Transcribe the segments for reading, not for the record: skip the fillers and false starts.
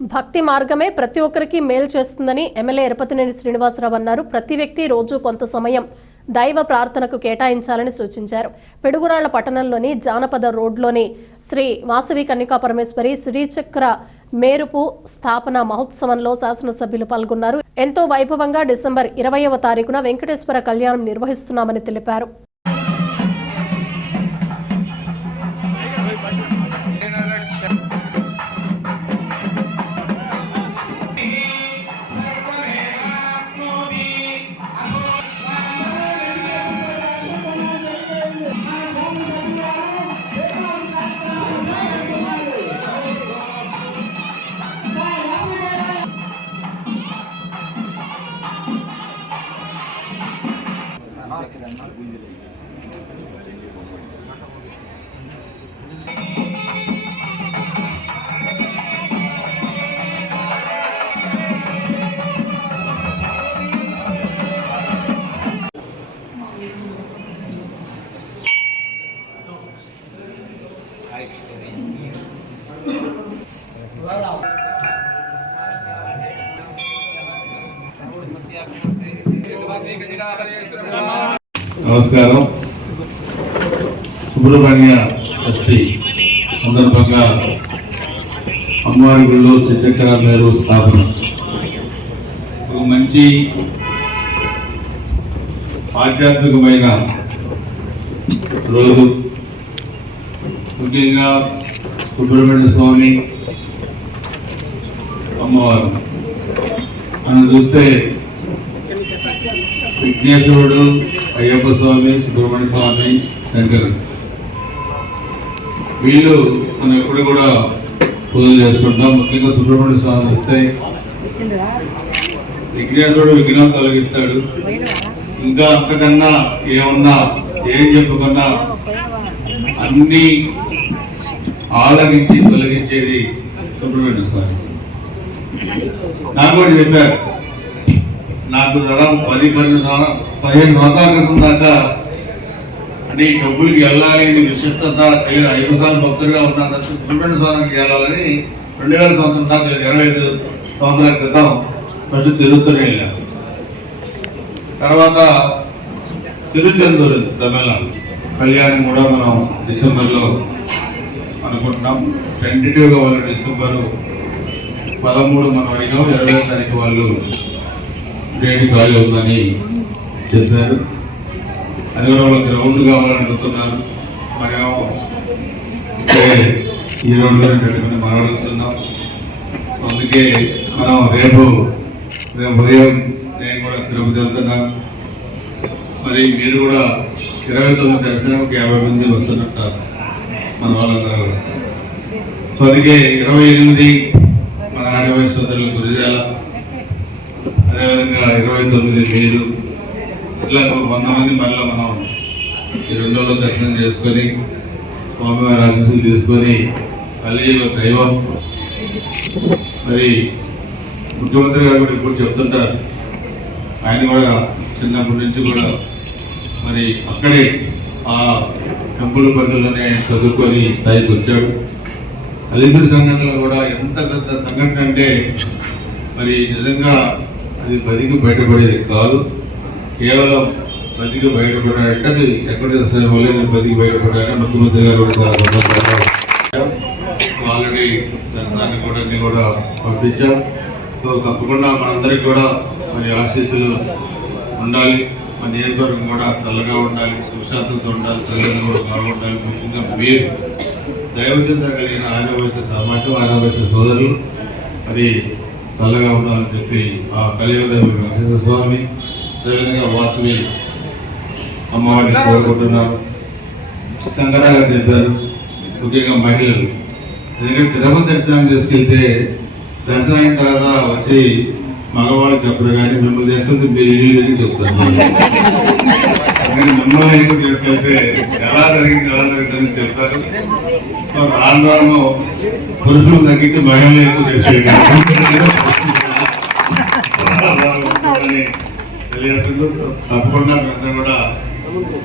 భక్తి మార్గమే ప్రతి ఒక్కరికి మేలు చేస్తుందని ఎమ్మెల్యే ఎరపతినేని శ్రీనివాసరావు అన్నారు. ప్రతి వ్యక్తి రోజు కొంత సమయం దైవ ప్రార్థనకు కేటాయించాలని సూచించారు. పిడుగురాళ్ల పట్టణంలోని జానపద రోడ్లోని శ్రీ వాసవి కన్యకా పరమేశ్వరి శ్రీచక్ర మేరుపు స్థాపన మహోత్సవంలో శాసనసభ్యులు పాల్గొన్నారు. ఎంతో వైభవంగా డిసెంబర్ 20వ తారీఖున వెంకటేశ్వర కళ్యాణం నిర్వహిస్తున్నామని తెలిపారు. నమస్కారం. సుబ్రహ్మణ్య షష్ఠి సందర్భంగా అమ్మవారి గుడిలో శ్రీచక్ర మేరు స్థాపన ఒక మంచి ఆధ్యాత్మికమైన రోజు. ముఖ్యంగా సుబ్రహ్మణ్య స్వామి అమ్మవారు మనం చూస్తే విఘ్నేశ్వరుడు, అయ్యప్ప స్వామి, సుబ్రహ్మణ్య స్వామి, శంకరుడు వీళ్ళు మనం ఎప్పుడు కూడా పూజలు చేసుకుంటాం. ముఖ్యంగా సుబ్రహ్మణ్య స్వామి వస్తే విఘ్నేశ్వరుడు విఘ్నం తొలగిస్తాడు. ఇంకా అంతకన్నా ఏమన్నా ఏం చెప్పుకున్నా అన్ని ఆలగించి తొలగించేది సుబ్రహ్మణ్య స్వామి. నాకు కూడా చెప్పారు, నాకు దాదాపు 15 సంవత్సరాల క్రితం దాకా అంటే ఈ డబ్బులకి వెళ్ళాలి, విశిష్టత తెలియదు. అయ్యప్ప స్వామి భక్తులుగా ఉన్న సుబ్రహ్మణ్య స్వామికి వెళ్ళాలని 2000 సంవత్సరం దాకా 25 సంవత్సరాల క్రితం ఫస్ట్ తిరుత్తూరు వెళ్ళాం. తర్వాత తిరుచెందూరు తమిళనాడు కళ్యాణం కూడా మనం డిసెంబర్లో అనుకుంటున్నాం. టెంటేటివ్గా వాళ్ళు డిసెంబర్ 13 మనం అడిగాం. 20వ తారీఖు వాళ్ళు డేట్ ఖాళీ అవుతుందని చెప్పారు. అది కూడా వాళ్ళకి గ్రౌండ్ కావాలని అడుగుతున్నారు. మరేమో ఈ రోడ్లోనే పెట్టుకుని మనం అడుగుతున్నాం. అందుకే మనం రేపు ఉదయం నేను కూడా తిరుపతి వెళ్తున్నాను. మరి మీరు కూడా 29 దర్శనంకి 50 మంది వస్తున్నట్టారు మన వాళ్ళందరూ. సో అందుకే 28 మన ఆర్యవైశ్య సోదరులు గురిజాల, అదేవిధంగా 29 మీరు, ఇట్లా 100 మంది మళ్ళీ మనం ఈ 2 రోజుల్లో దర్శనం చేసుకొని స్వామివారి ఆశీస్సులు తీసుకొని కలియుగ దైవం. మరి ముఖ్యమంత్రి గారు కూడా ఇప్పుడు చెప్తుంటారు, ఆయన కూడా చిన్నప్పటి నుంచి కూడా మరి అక్కడే ఆ టెంపుల్ పరిధిలోనే చదువుకొని స్థాయికి వచ్చాడు. అలిపిరి సంఘటనలో కూడా ఎంత పెద్ద సంఘటన అంటే మరి నిజంగా అది బతికి బయటపడేది కాదు. కేవలం బతికి బయటపడాలంటే అది ఎక్కడ వల్లే నేను బతికి బయటపడాలని ముఖ్యమంత్రి గారు కూడా చాలా సందర్భంగా ఆల్రెడీ దర్శనాన్ని కూడా పంపించాం. సో తప్పకుండా మనందరికీ కూడా మరి ఆశీస్సులు ఉండాలి. మన నియోజకవర్గం కూడా చల్లగా ఉండాలి, సుశాంతంతో ఉండాలి, ప్రజలు కూడా బాగుండాలి. ముఖ్యంగా మీరు దైవచింత కలిగిన ఆర్యవైశ్య సమాజం, ఆర్యవైశ్య సోదరులు మరి చల్లగా ఉండాలని చెప్పి ఆ కలియుగ వెంకటేశ్వర స్వామి, అదేవిధంగా వాసవి అమ్మవారిని కోరుకుంటున్నారు. శంకరా గారు చెప్పారు, ముఖ్యంగా మహిళలు ఎందుకంటే తిరుపతి దర్శనాన్ని తీసుకెళ్తే దర్శనం అయిన తర్వాత వచ్చి మగవాళ్ళు చెప్పరు, కానీ మిమ్మల్ని చేసుకుంటే మీరు ఇల్లు చెప్తారు. కానీ మిమ్మల్ని ఎక్కువ చేసుకెళ్తే ఎలా జరిగిందని చెప్తారు. సో రాను రాను పురుషులు తగ్గించి మహిళలు ఎక్కువ చేసుకెళ్తారు తెలియజేసుకుంటూ తప్పకుండా మేమంతా కూడా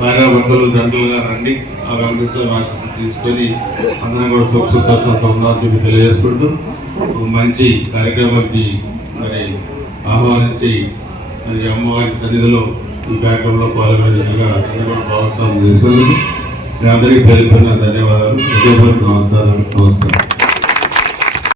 భార్యాభర్తలు జంటలుగా రండి. ఆ వెంకటేశ్వర ఆశీస్సులు తీసుకొని అందరం కూడా సుఖ ఉందని చెప్పి తెలియజేసుకుంటూ మంచి కార్యక్రమానికి మరి ఆహ్వానించి మరి అమ్మవారి సన్నిధిలో ఈ కార్యక్రమంలో పాల్గొనేందుకుగా అందరూ కూడా ప్రోత్సాహం చేసేందుకు మీ అందరికీ పేరు ధన్యవాదాలు. నమస్కారం.